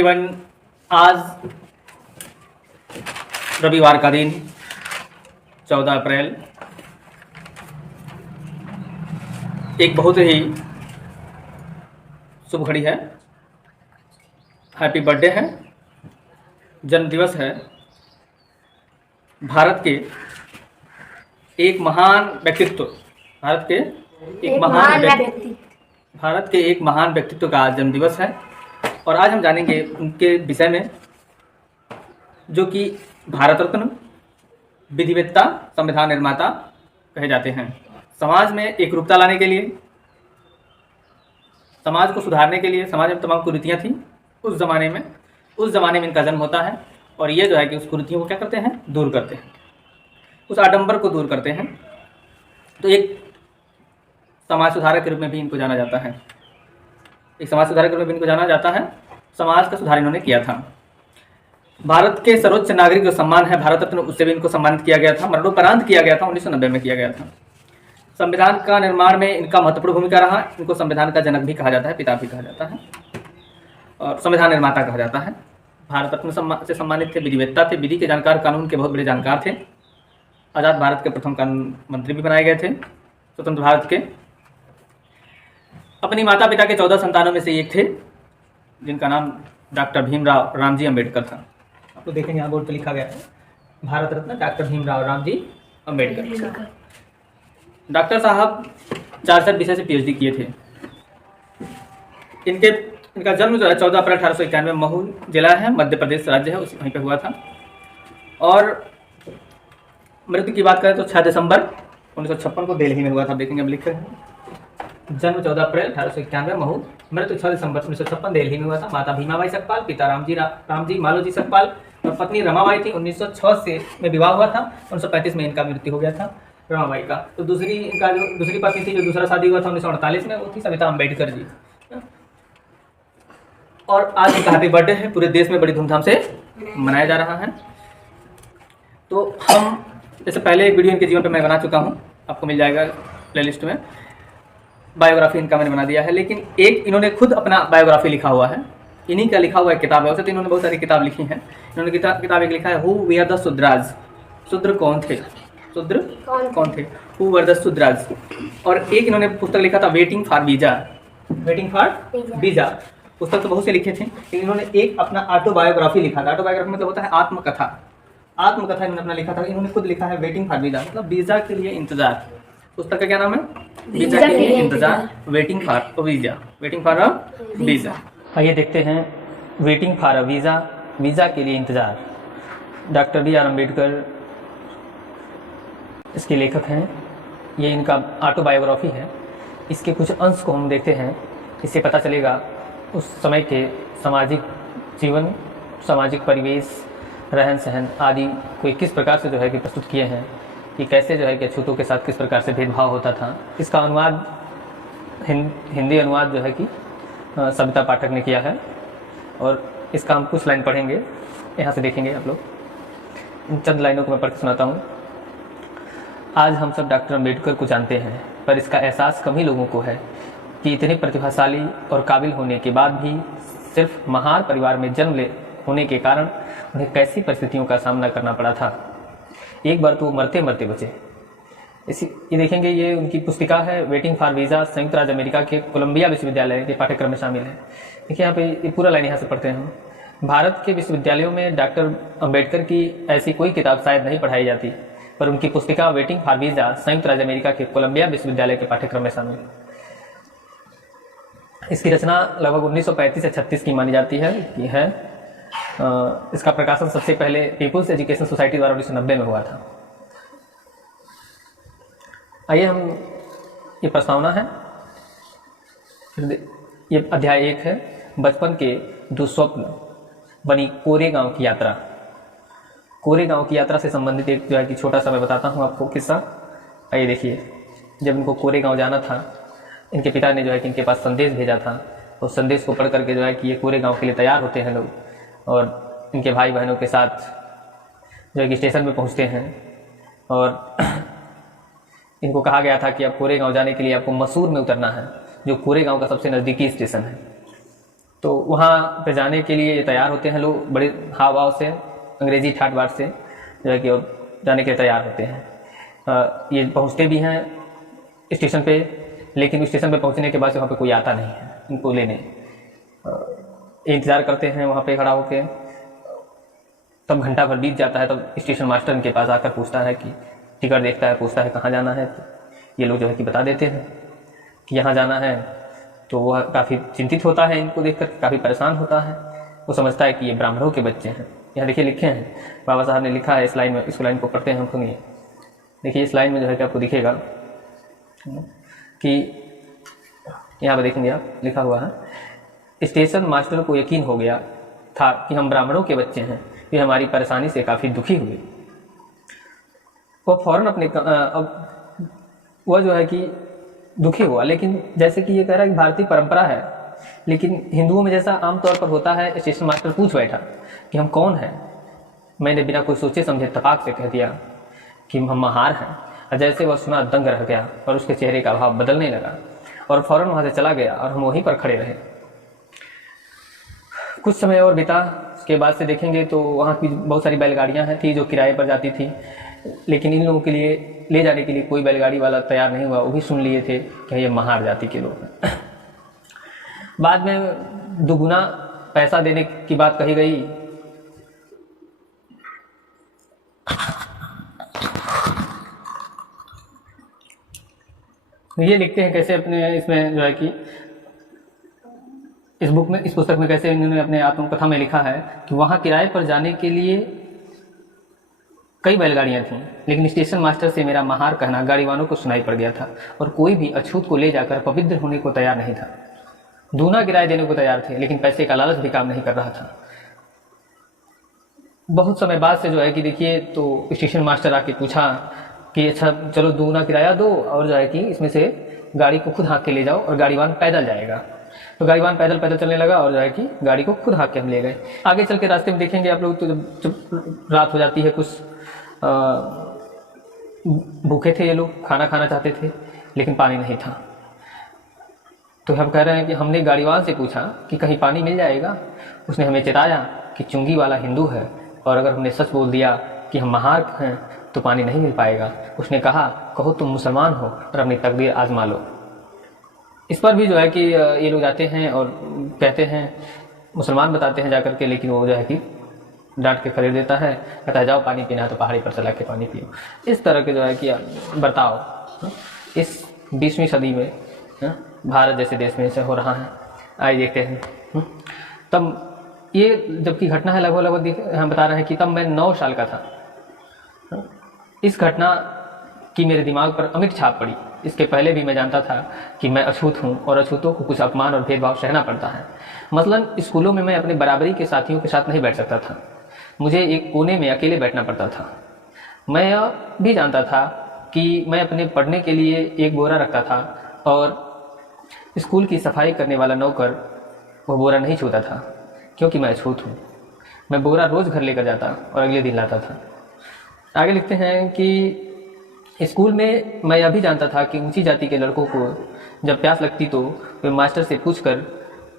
Everyone, आज रविवार का दिन 14 अप्रैल एक बहुत ही शुभ घड़ी है। हैप्पी बर्थडे है, जन्म दिवस है। भारत के एक महान व्यक्तित्व भारत के एक महान व्यक्तित्व का आज जन्म दिवस है और आज हम जानेंगे उनके विषय में, जो कि भारत रत्न, विधिवेत्ता, संविधान निर्माता कहे जाते हैं। समाज में एकरूपता लाने के लिए, समाज को सुधारने के लिए, समाज में तमाम कुरीतियाँ थी उस ज़माने में इनका जन्म होता है और ये जो है कि उस कुरीतियों को क्या करते हैं, दूर करते हैं, उस आडंबर को दूर करते हैं। तो एक समाज सुधारक के रूप में भी इनको जाना जाता है। समाज का सुधार इन्होंने किया था। भारत के सर्वोच्च नागरिक जो सम्मान है भारत रत्न, उससे भी इनको सम्मानित किया गया था। मरणोपरांत किया गया था, 1990 में किया गया था। संविधान का निर्माण में इनका महत्वपूर्ण भूमिका रहा। इनको संविधान का जनक भी कहा जाता है, पिता भी कहा जाता है और संविधान निर्माता कहा जाता है। भारत रत्न से सम्मानित थे, विधिवेत्ता थे, विधि के जानकार, कानून के बहुत बड़े जानकार थे। आज़ाद भारत के प्रथम कानून मंत्री भी बनाए गए थे, स्वतंत्र भारत के। अपनी माता पिता के 14 संतानों में से एक थे, जिनका नाम डॉक्टर भीमराव रामजी अम्बेडकर था। आप लोग देखेंगे यहाँ बोर्ड पर लिखा गया है, भारत रत्न डॉक्टर भीमराव रामजी अम्बेडकर। डॉक्टर साहब 4 विषय से PhD किए थे। इनका जन्म जो है 14 अप्रैल 1891 में महू जिला है, मध्य प्रदेश राज्य है, उसी वहीं पे हुआ था। और मृत्यु की बात करें तो 6 दिसंबर 1956 को दिल्ली में हुआ था। देखेंगे, अब लिखे हैं जन्म 14 अप्रैल 1891 महू, मृत्यु 6 दिसंबर 1956 दिल्ली में हुआ था। माता भीमाबाई सकपाल, पिता रामजी मालोजी सकपाल और पत्नी रमाबाई थी। 1906 में विवाह हुआ था। 1935 में इनका मृत्यु हो गया था, रमाबाई का। तो दूसरी पत्नी थी, जो दूसरा शादी हुआ था 1948 में, वो थी सविता अम्बेडकर जी। और आज इनका हैप्पी बर्थडे है, पूरे देश में बड़ी धूमधाम से मनाया जा रहा है। तो हम जैसे पहले एक वीडियो इनके जीवन पे मैं बना चुका हूँ, आपको मिल जाएगा प्लेलिस्ट में। बायोग्राफी इनका मैंने बना दिया है, लेकिन एक इन्होंने खुद अपना बायोग्राफी लिखा हुआ है। इन्हीं का लिखा हुआ एक किताब है। वैसे तो इन्होंने बहुत सारी किताब लिखी हैं। इन्होंने किताब एक लिखा है, हु वर द शूद्राज, शूद्र कौन थे, हु वर द शूद्राज। और एक इन्होंने पुस्तक लिखा था, वेटिंग फॉर वीजा। पुस्तक तो बहुत से लिखे थे, लेकिन इन्होंने एक अपना ऑटोबायोग्राफी लिखा था। ऑटोबायोग्राफी मतलब होता है आत्मकथा इन्होंने अपना लिखा था। इन्होंने खुद लिखा है वेटिंग फॉर वीजा, मतलब वीजा के लिए इंतजार। पुस्तक का क्या नाम है, वीजा के लिए इंतजार, वेटिंग फॉर वीजा। आइए देखते हैं waiting for a visa, visa के लिए इंतजार। डॉक्टर BR अम्बेडकर इसके लेखक हैं। ये इनका ऑटोबायोग्राफी है। इसके कुछ अंश को हम देखते हैं, इससे पता चलेगा उस समय के सामाजिक जीवन, सामाजिक परिवेश, रहन सहन आदि को किस प्रकार से जो है कि प्रस्तुत किए हैं, कि कैसे जो है कि अछूतों के साथ किस प्रकार से भेदभाव होता था। इसका अनुवाद हिंदी अनुवाद जो है कि सविता पाठक ने किया है और इसका हम कुछ लाइन पढ़ेंगे, यहाँ से देखेंगे आप लोग। इन चंद लाइनों को मैं पढ़ के सुनाता हूँ। आज हम सब डॉक्टर अम्बेडकर को जानते हैं, पर इसका एहसास कम ही लोगों को है कि इतने प्रतिभाशाली और काबिल होने के बाद भी सिर्फ महान परिवार में जन्म होने के कारण उन्हें कैसी परिस्थितियों का सामना करना पड़ा था। एक बार तो वो मरते मरते बचे। ये देखेंगे, ये उनकी पुस्तिका है, वेटिंग फॉर वीज़ा, संयुक्त राज्य अमेरिका के कोलंबिया विश्वविद्यालय के पाठ्यक्रम में शामिल है। देखिए यहाँ पे ये पूरा लाइन यहाँ से पढ़ते हैं हम। भारत के विश्वविद्यालयों में डॉक्टर अम्बेडकर की ऐसी कोई किताब शायद नहीं पढ़ाई जाती, पर उनकी पुस्तिका वेटिंग फॉर वीज़ा संयुक्त राज्य अमेरिका के कोलंबिया विश्वविद्यालय के पाठ्यक्रम में शामिल है। इसकी रचना लगभग 1935 से 36 की मानी जाती है इसका प्रकाशन सबसे पहले पीपुल्स एजुकेशन सोसाइटी द्वारा 1990 में हुआ था। आइए हम, ये प्रस्तावना है, ये अध्याय 1 है, बचपन के दुस्वप्न बनी कोरेगांव की यात्रा। कोरेगांव की यात्रा से संबंधित एक जो है कि छोटा सा मैं बताता हूँ आपको किस्सा। आइए देखिए, जब इनको कोरेगांव जाना था, इनके पिता ने जो है कि इनके पास संदेश भेजा था। उस संदेश को पढ़ करके जो है कि ये कोरेगांव के लिए तैयार होते हैं लोग और इनके भाई बहनों के साथ जो है कि स्टेशन में पहुंचते हैं। और इनको कहा गया था कि अब कोरेगांव जाने के लिए आपको मसूर में उतरना है, जो कोरेगांव का सबसे नज़दीकी स्टेशन है। तो वहाँ पे जाने के लिए तैयार होते हैं लोग, बड़े हाव भाव से, अंग्रेजी ठाट बाट से जो है कि और जाने के लिए तैयार होते हैं। ये पहुँचते भी हैं स्टेशन पे, लेकिन स्टेशन पे पहुँचने के बाद वहाँ पे कोई आता नहीं है इनको लेने। इंतज़ार करते हैं वहाँ पे खड़ा होके, तब घंटा भर बीत जाता है। तब स्टेशन मास्टर इनके पास आकर पूछता है कि टिकट देखता है, पूछता है कहाँ जाना है। तो ये लोग जो है कि बता देते हैं कि यहाँ जाना है। तो वह काफ़ी चिंतित होता है, इनको देखकर काफ़ी परेशान होता है। वो समझता है कि ये ब्राह्मणों के बच्चे हैं। यहाँ देखिए लिखे हैं, बाबा साहब ने लिखा है इस लाइन में, इस लाइन को पढ़ते हैं हम। सुनिए, देखिए इस लाइन में जो है कि आपको दिखेगा कि यहाँ पर देखेंगे आप, लिखा हुआ है, स्टेशन मास्टर को यकीन हो गया था कि हम ब्राह्मणों के बच्चे हैं। वे हमारी परेशानी से काफ़ी दुखी हुए। वो फौरन अपने अब वह जो है कि दुखी हुआ। लेकिन जैसे कि ये कह रहा है कि भारतीय परंपरा है, लेकिन हिंदुओं में जैसा आमतौर पर होता है, स्टेशन मास्टर पूछ बैठा कि हम कौन हैं। मैंने बिना कोई सोचे समझे तपाक से कह दिया कि हम महार हैं। और जैसे वह सुना दंग रह गया और उसके चेहरे का भाव बदलने लगा और फौरन वहाँ से चला गया और हम वहीं पर खड़े रहे। कुछ समय और बीता, उसके बाद से देखेंगे तो वहाँ की बहुत सारी बैलगाड़ियाँ हैं थी जो किराए पर जाती थी, लेकिन इन लोगों के लिए ले जाने के लिए कोई बैलगाड़ी वाला तैयार नहीं हुआ। वो भी सुन लिए थे कि ये महार जाति के लोग हैं। बाद में दुगुना पैसा देने की बात कही गई। ये लिखते हैं कैसे अपने इसमें जो है कि इस बुक में, इस पुस्तक में कैसे इन्होंने अपने आत्मकथा में लिखा है कि वहाँ किराए पर जाने के लिए कई बैलगाड़ियाँ थीं, लेकिन स्टेशन मास्टर से मेरा महार कहना गाड़ी वालों को सुनाई पड़ गया था और कोई भी अछूत को ले जाकर पवित्र होने को तैयार नहीं था। दूना किराया देने को तैयार थे, लेकिन पैसे का लालच भी काम नहीं कर रहा था। बहुत समय बाद से जो है कि देखिए, तो स्टेशन मास्टर आके पूछा कि अच्छा चलो दूना किराया दो और जो है कि इसमें से गाड़ी को खुद हाँक के ले जाओ, और गाड़ीवान पैदल जाएगा। तो गाड़ीवान पैदल चलने लगा और जो है कि गाड़ी को खुद हाँक के हम ले गए। आगे चल के रास्ते में देखेंगे आप लोग, तो जब रात हो जाती है, कुछ भूखे थे ये लोग, खाना खाना चाहते थे, लेकिन पानी नहीं था। तो हम कह रहे हैं कि हमने गाड़ीवान से पूछा कि कहीं पानी मिल जाएगा। उसने हमें चेताया कि चुंगी वाला हिंदू है, और अगर हमने सच बोल दिया कि हम महार हैं तो पानी नहीं मिल पाएगा। उसने कहा कहो तुम मुसलमान हो और अपनी तकदीर आजमा लो। इस पर भी जो है कि ये लोग जाते हैं और कहते हैं, मुसलमान बताते हैं जाकर के, लेकिन वो जो है कि डांट के खरीद देता है, कहता है जाओ पानी पीना है तो पहाड़ी पर चला के पानी पियो। इस तरह के जो है कि बर्ताव इस 20वीं सदी में भारत जैसे देश में से हो रहा है। आइए देखते हैं। तब ये जबकि घटना है लगभग हम बता रहे हैं कि तब मैं 9 साल का था। इस घटना की मेरे दिमाग पर अमिट छाप पड़ी। इसके पहले भी मैं जानता था कि मैं अछूत हूँ और अछूतों को कुछ अपमान और भेदभाव सहना पड़ता है। मसलन स्कूलों में मैं अपने बराबरी के साथियों के साथ नहीं बैठ सकता था, मुझे एक कोने में अकेले बैठना पड़ता था। मैं यह भी जानता था कि मैं अपने पढ़ने के लिए एक बोरा रखता था और स्कूल की सफाई करने वाला नौकर वो बोरा नहीं छूता था, क्योंकि मैं अछूत हूँ। मैं बोरा रोज़ घर लेकर जाता और अगले दिन लाता था। आगे लिखते हैं कि स्कूल में मैं यह भी जानता था कि ऊंची जाति के लड़कों को जब प्यास लगती तो वे मास्टर से पूछकर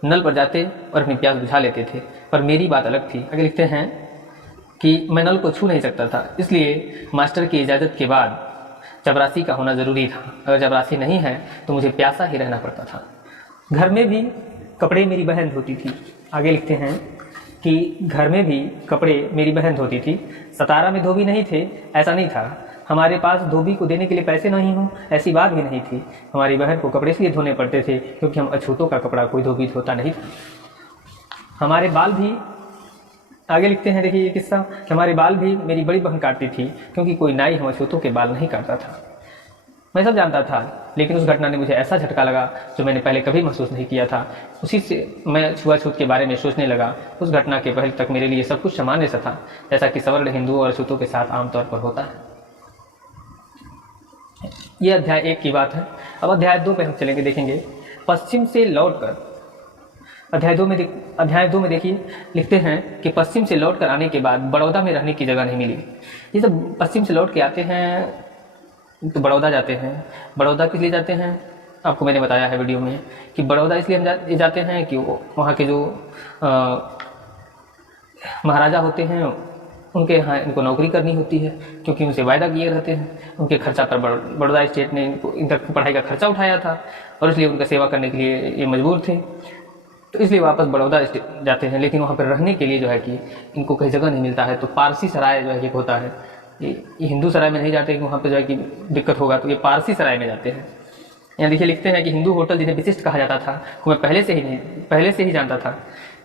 नल पर जाते और अपनी प्यास बुझा लेते थे, पर मेरी बात अलग थी। आगे लिखते हैं कि मैं नल को छू नहीं सकता था, इसलिए मास्टर की इजाज़त के बाद चपरासी का होना ज़रूरी था। अगर चपरासी नहीं है तो मुझे प्यासा ही रहना पड़ता था। घर में भी कपड़े मेरी बहन धोती थी। आगे लिखते हैं कि घर में भी कपड़े मेरी बहन धोती थी। सतारा में धोबी नहीं थे, ऐसा नहीं था। हमारे पास धोबी को देने के लिए पैसे नहीं हों, ऐसी बात भी नहीं थी। हमारी बहन को कपड़े इसलिए धोने पड़ते थे क्योंकि हम अछूतों का कपड़ा कोई धोबी धोता नहीं था। हमारे बाल भी, आगे लिखते हैं देखिए ये किस्सा, कि हमारे बाल भी मेरी बड़ी बहन काटती थी क्योंकि कोई नाई हम अछूतों के बाल नहीं काटता था। मैं सब जानता था, लेकिन उस घटना ने मुझे ऐसा झटका लगा जो मैंने पहले कभी महसूस नहीं किया था। उसी से मैं छुआछूत के बारे में सोचने लगा। उस घटना के पहले तक मेरे लिए सब कुछ सामान्य सा था, जैसा कि सवर्ण हिंदुओं और अछूतों के साथ आमतौर पर होता है। यह अध्याय 1 की बात है। अब अध्याय 2 पे हम चलेंगे, देखेंगे पश्चिम से लौटकर। अध्याय 2 में देखिए लिखते हैं कि पश्चिम से लौटकर आने के बाद बड़ौदा में रहने की जगह नहीं मिली। ये जब पश्चिम से लौट के आते हैं तो बड़ौदा जाते हैं। बड़ौदा किस लिए जाते हैं? आपको मैंने बताया है वीडियो में कि बड़ौदा इसलिए हम जाते हैं कि वहाँ के जो महाराजा होते हैं उनके यहाँ इनको नौकरी करनी होती है, क्योंकि उनसे वायदा किए रहते हैं। उनके खर्चा पर बड़ौदा स्टेट ने इनको इन तक पढ़ाई का खर्चा उठाया था और इसलिए उनका सेवा करने के लिए ये मजबूर थे, तो इसलिए वापस बड़ौदा जाते हैं। लेकिन वहाँ पर रहने के लिए जो है कि इनको कहीं जगह नहीं मिलता है, तो पारसी सराय जो है एक होता है, ये हिंदू सराय में नहीं जाते कि वहाँ पर जो है कि दिक्कत होगा, तो ये पारसी सराय में जाते हैं। यहाँ देखिए लिखते हैं कि हिंदू होटल जिन्हें विशिष्ट कहा जाता था वो मैं पहले से ही जानता था,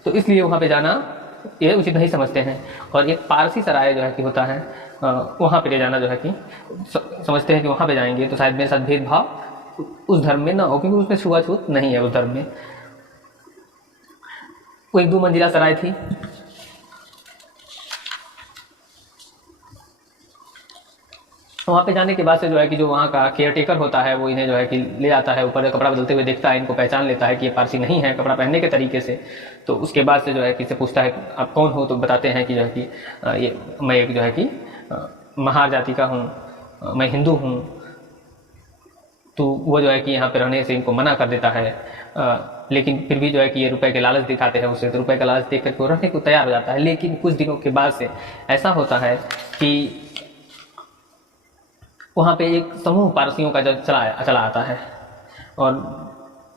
तो इसलिए वहाँ पे जाना ये उचित नहीं समझते हैं। और एक पारसी सराय जो है कि होता है वहाँ पे ले जाना जो है कि समझते हैं कि वहाँ पे जाएंगे तो शायद मेरे साथ भेदभाव उस धर्म में ना हो, क्योंकि उसमें छुआछूत नहीं है उस धर्म में। वो 1-2 मंजिला सराय थी। वहाँ पे जाने के बाद से जो है कि जो वहाँ का केयर टेकर होता है वो इन्हें जो है कि ले आता है ऊपर, कपड़ा बदलते हुए देखता है, इनको पहचान लेता है कि ये पारसी नहीं है कपड़ा पहनने के तरीके से। तो उसके बाद से जो है कि इससे पूछता है आप कौन हो, तो बताते हैं कि जो है कि ये मैं एक जो है कि महार जाति का हूँ, मैं हिंदू हूँ। तो वो जो है कि यहाँ पे रहने से इनको मना कर देता है, लेकिन फिर भी जो है कि ये रुपए के लालच दिखाते हैं उससे, तो रुपए का लालच देख करके वो रहने को तैयार हो जाता है। लेकिन कुछ दिनों के बाद से ऐसा होता है कि वहाँ पे एक समूह पारसियों का जब चला आता है, और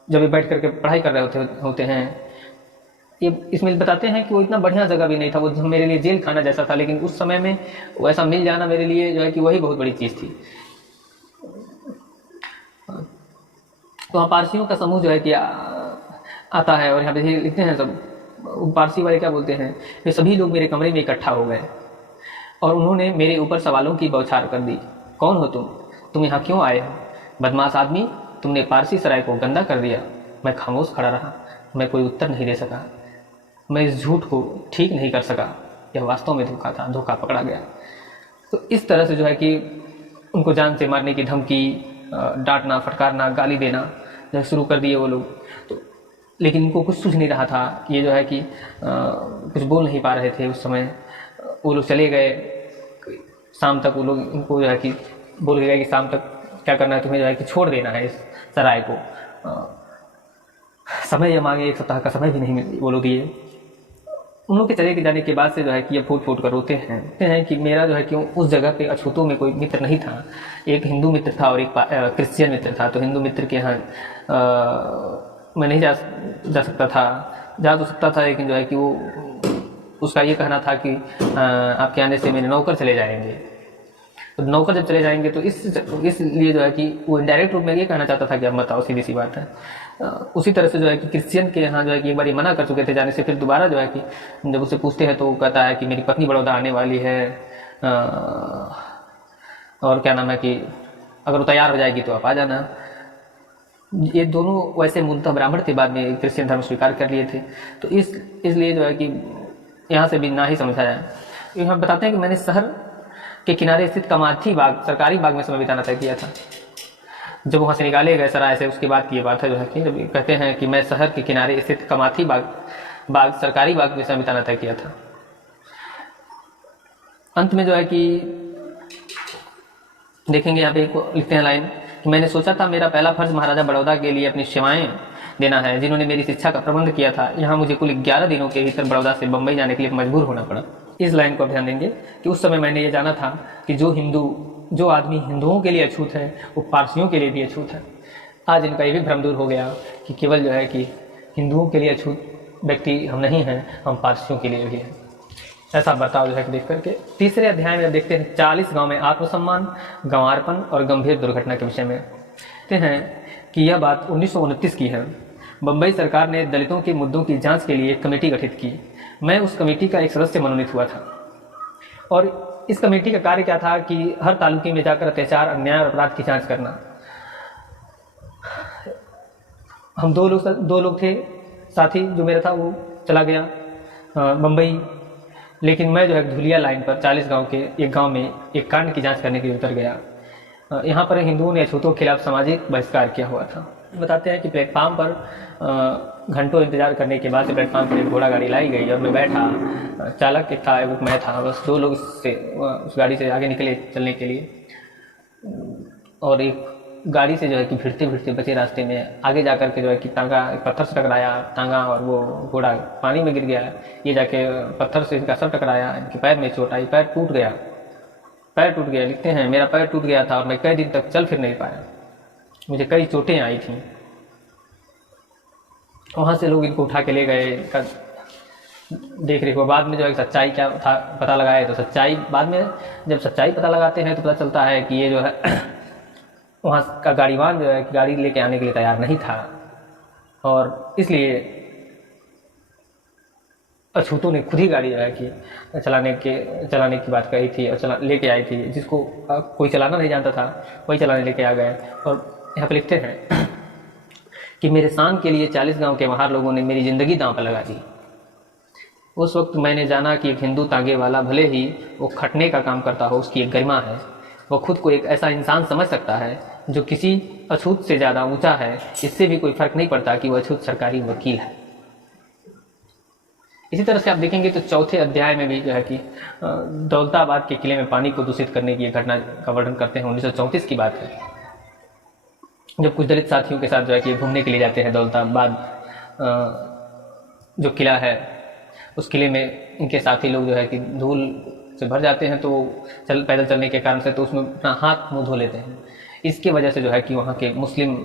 जब ये बैठ करके पढ़ाई कर रहे होते हैं, ये इसमें बताते हैं कि वो इतना बढ़िया जगह भी नहीं था, वो मेरे लिए जेल खाना जैसा था, लेकिन उस समय में वो ऐसा मिल जाना मेरे लिए जो है कि वही बहुत बड़ी चीज़ थी। तो वहाँ पारसियों का समूह जो है कि आता है, और यहाँ पे लिखते हैं सब पारसी वाले क्या बोलते हैं, ये सभी लोग मेरे कमरे में इकट्ठा हो गए और उन्होंने मेरे ऊपर सवालों की बौछार कर दी। कौन हो तुम यहाँ क्यों आए हो? बदमाश आदमी, तुमने पारसी सराय को गंदा कर दिया। मैं खामोश खड़ा रहा, मैं कोई उत्तर नहीं दे सका, मैं इस झूठ को ठीक नहीं कर सका, यह वास्तव में धोखा था, धोखा पकड़ा गया। तो इस तरह से जो है कि उनको जान से मारने की धमकी, डांटना, फटकारना, गाली देना जो शुरू कर दिए वो लोग। तो लेकिन इनको कुछ सूझ नहीं रहा था, ये जो है कि कुछ बोल नहीं पा रहे थे उस समय। वो लोग चले गए, शाम तक वो लोग इनको जो है कि बोल गए कि शाम तक क्या करना है, तुम्हें जो है कि छोड़ देना है इस सराय को। समय ये मांगे, 1 सप्ताह का समय भी नहीं वो लोग दिए। उन लोग के चले जाने के बाद से जो है कि ये फूट फूट कर रोते हैं कि मेरा जो है कि उस जगह पे अछूतों में कोई मित्र नहीं था। एक हिंदू मित्र था और एक क्रिश्चियन मित्र था। तो हिंदू मित्र के यहाँ मैं नहीं जा सकता था, जा तो सकता था, लेकिन जो है कि वो उसका ये कहना था कि आपके आने से मेरे नौकर चले जाएंगे। तो नौकर जब चले जाएंगे तो इसलिए जो है कि वो इनडायरेक्ट रूप में ये कहना चाहता था कि अब मत आओ, सीधी सी बात है। उसी तरह से जो है कि क्रिश्चियन के यहाँ जो है कि एक बार ये मना कर चुके थे जाने से, फिर दोबारा जो है कि जब उससे पूछते हैं तो वो कहता है कि मेरी पत्नी बड़ौदा आने वाली है, और क्या नाम है कि अगर वो तैयार हो जाएगी तो आप आ जाना। ये दोनों वैसे मूलतः ब्राह्मण थे, बाद में क्रिश्चियन धर्म स्वीकार कर लिए थे। तो इसलिए जो है कि यहाँ से भी ना ही समझा जाए। यहाँ बताते हैं कि मैंने शहर के किनारे स्थित कमाथी बाग, सरकारी बाग में समय बिताना तय किया था। जब वहाँ से निकाले गए सराय से, उसके बाद की ये बात है जो है कि जब कहते हैं कि मैं शहर के किनारे स्थित कमाथी बाग सरकारी बाग में समय बिताना तय किया था। अंत में जो है कि देखेंगे यहाँ पे लिखते हैं लाइन कि मैंने सोचा था मेरा पहला फर्ज महाराजा बड़ौदा के लिए अपनी सेवाएं देना है, जिन्होंने मेरी शिक्षा का प्रबंध किया था। यहाँ मुझे कुल 11 दिनों के भीतर बड़ौदा से बम्बई जाने के लिए मजबूर होना पड़ा। इस लाइन को ध्यान देंगे कि उस समय मैंने ये जाना था कि जो आदमी हिंदुओं के लिए अछूत है वो पारसियों के लिए भी अछूत है। आज इनका ये भी भ्रम दूर हो गया कि केवल जो है कि हिंदुओं के लिए अछूत व्यक्ति हम नहीं हैं, हम पारसियों के लिए भी हैं। ऐसा बर्ताव जो है कि देख करके तीसरे अध्याय में देखते हैं 40 गांव में आत्मसम्मान, गंवारपन और गंभीर दुर्घटना के विषय में। देखते हैं कि यह बात 1929 की है। बम्बई सरकार ने दलितों के मुद्दों की जांच के लिए एक कमेटी गठित की। मैं उस कमेटी का एक सदस्य मनोनीत हुआ था, और इस कमेटी का कार्य क्या था कि हर तालुके में जाकर अत्याचार, अन्याय और अपराध की जांच करना। हम दो लोग थे, साथी जो मेरा था वो चला गया बम्बई, लेकिन मैं जो है धुलिया लाइन पर 40 गांव के एक गांव में एक कांड की जांच करने के लिए उतर गया। यहाँ पर हिंदुओं ने अछूतों के खिलाफ सामाजिक बहिष्कार किया हुआ था। बताते हैं कि प्लेटफार्म पर घंटों इंतजार करने के बाद से प्लेटफार्म पर एक घोड़ा गाड़ी लाई गई और मैं बैठा। चालक एक था, एक मैं था, बस 2 लोग उससे उस गाड़ी से आगे निकले चलने के लिए, और एक गाड़ी से जो है कि भिड़ते भिड़ते बचे रास्ते में, आगे जाकर के जो है कि टांगा पत्थर से टकराया टांगा, और वो घोड़ा पानी में गिर गया। ये जाके पत्थर से इनका सर टकराया, इनके पैर में चोट आई, पैर टूट गया। लिखते हैं मेरा पैर टूट गया था और मैं कई दिन तक चल फिर नहीं पाया, मुझे कई चोटें आई थी। वहाँ से लोग इनको उठा के ले गए, इनका देख रेख। बाद में जो है सच्चाई क्या था पता लगाए, तो सच्चाई बाद में जब सच्चाई पता लगाते हैं तो पता चलता है कि ये जो है वहाँ का गाड़ीवान जो है कि गाड़ी लेके आने के लिए तैयार नहीं था, और इसलिए अछूतों ने खुद ही गाड़ी जो है कि चलाने की बात कही थी और लेके आई थी। जिसको कोई चलाना नहीं जानता था वही चलाने लेके आ गए। और यहाँ पे लिखते हैं कि मेरे शान के लिए 40 गांव के वहार लोगों ने मेरी ज़िंदगी दांव पर लगा दी। उस वक्त मैंने जाना कि एक हिंदू तांगे वाला भले ही वो खटने का काम करता हो, उसकी एक गरिमा है। वो खुद को एक ऐसा इंसान समझ सकता है जो किसी अछूत से ज़्यादा ऊंचा है। इससे भी कोई फर्क नहीं पड़ता कि वो अछूत सरकारी वकील है। इसी तरह से आप देखेंगे तो चौथे अध्याय में भी जो है कि दौलताबाद के किले में पानी को दूषित करने की घटना का वर्णन करते हैं। 1934 की बात है, जब कुछ दलित साथियों के साथ जो है कि घूमने के लिए जाते हैं दौलताबाद जो किला है, उस किले में इनके साथी लोग जो है कि धूल से भर जाते हैं, तो पैदल चलने के कारण से तो उसमें अपना हाथ मुंह धो लेते हैं। इसके वजह से जो है कि वहाँ के मुस्लिम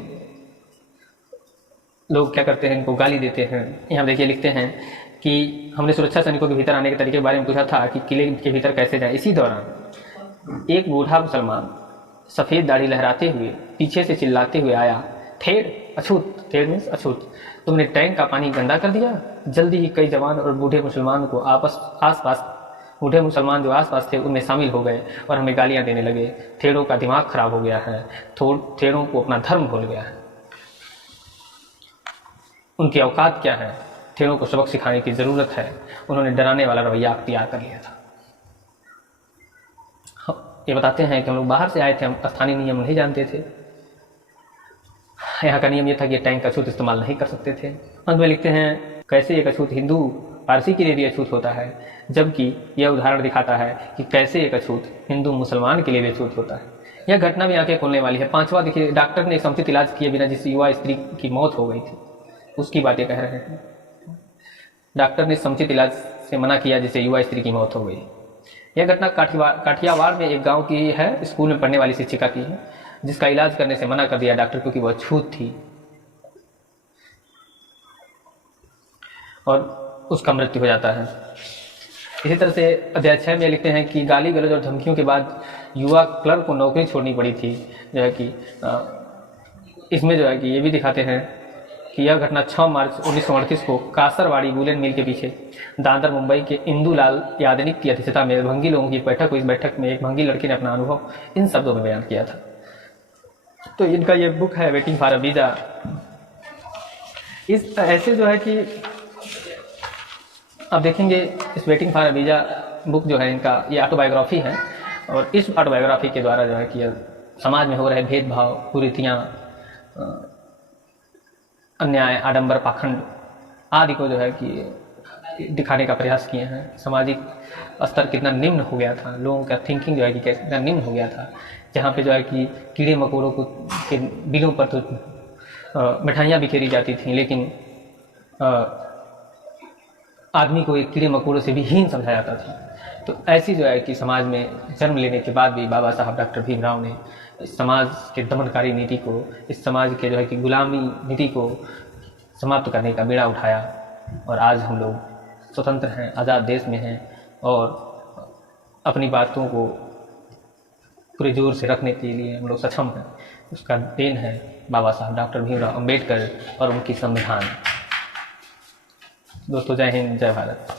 लोग क्या करते हैं, इनको गाली देते हैं। यहाँ देखिए लिखते हैं कि हमने सुरक्षा सैनिकों के भीतर आने के तरीके के बारे में पूछा था कि किले के भीतर कैसे जाए। इसी दौरान एक बूढ़ा मुसलमान सफ़ेद दाढ़ी लहराते हुए पीछे से चिल्लाते हुए आया, ठेड़ अछूत, ठेड़ मीन्स अछूत, तुमने टैंक का पानी गंदा कर दिया। जल्दी ही कई जवान और बूढ़े मुसलमान जो आसपास थे उनमें शामिल हो गए और हमें गालियां देने लगे। ठेड़ों का दिमाग खराब हो गया है, ठेड़ों को अपना धर्म भूल गया है, उनकी औकात क्या है, ठेड़ों को सबक सिखाने की ज़रूरत है। उन्होंने डराने वाला रवैया अख्तियार कर लिया था। ये बताते हैं कि हम लोग बाहर से आए थे, हम स्थानीय नियम नहीं जानते थे। यहाँ का नियम ये था कि टैंक का अछूत इस्तेमाल नहीं कर सकते थे। अंत में लिखते हैं कैसे एक अछूत हिंदू पारसी के लिए भी अछूत होता है, जबकि यह उदाहरण दिखाता है कि कैसे एक अछूत हिंदू मुसलमान के लिए भी अछूत होता है। यह घटना भी आंखें खोलने वाली है। 5वां देखिए, डॉक्टर ने एक समुचित इलाज किए बिना जिस युवा स्त्री की मौत हो गई थी, उसकी बातें कह रहे हैं। डॉक्टर ने समुचित इलाज से मना किया जिससे युवा स्त्री की मौत हो गई। यह घटना काठियावाड़ में एक गांव की है, स्कूल में पढ़ने वाली शिक्षिका की है, जिसका इलाज करने से मना कर दिया डॉक्टर क्योंकि वह छूत थी और उसका मृत्यु हो जाता है। इसी तरह से अध्याय 6 में लिखते हैं कि गाली गलौज और धमकियों के बाद युवा क्लर्क को नौकरी छोड़नी पड़ी थी। जो है कि इसमें जो है कि ये भी दिखाते हैं कि यह घटना 6 मार्च 1938 को कासरवाड़ी वूलन मिल के पीछे दादर मुंबई के इंदुलाल यादनिक की अध्यक्षता में भंगी लोगों की बैठक हुई। इस बैठक में एक भंगी लड़की ने अपना अनुभव इन शब्दों में बयान किया था। तो इनका ये बुक है वेटिंग फॉर अ वीज़ा। इस ऐसे जो है कि आप देखेंगे इस waiting for a visa book जो है इनका ये ऑटोबायोग्राफी है, और इस ऑटोबायोग्राफी के द्वारा जो है कि समाज में हो रहे भेदभाव, कुरीतियाँ, अन्याय, आडंबर, पाखंड आदि को जो है कि दिखाने का प्रयास किए हैं। सामाजिक स्तर कितना निम्न हो गया था, लोगों का थिंकिंग जो है कि कितना निम्न हो गया था, जहाँ पे जो है कि कीड़े मकोड़ों को के बिलों पर तो मिठाइयाँ बिखेरी जाती थीं, लेकिन आदमी को एक कीड़े मकोड़ों से भी हीन समझा जाता था। तो ऐसी जो है कि समाज में जन्म लेने के बाद भी बाबा साहब डॉक्टर भीमराव ने इस समाज के दमनकारी नीति को, इस समाज के जो है कि गुलामी नीति को समाप्त करने का बीड़ा उठाया, और आज हम लोग स्वतंत्र हैं, आज़ाद देश में हैं, और अपनी बातों को पूरे जोर से रखने के लिए हम लोग सक्षम हैं। उसका देन है बाबा साहब डॉक्टर भीमराव अम्बेडकर और उनकी संविधान। दोस्तों, जय हिंद, जय भारत।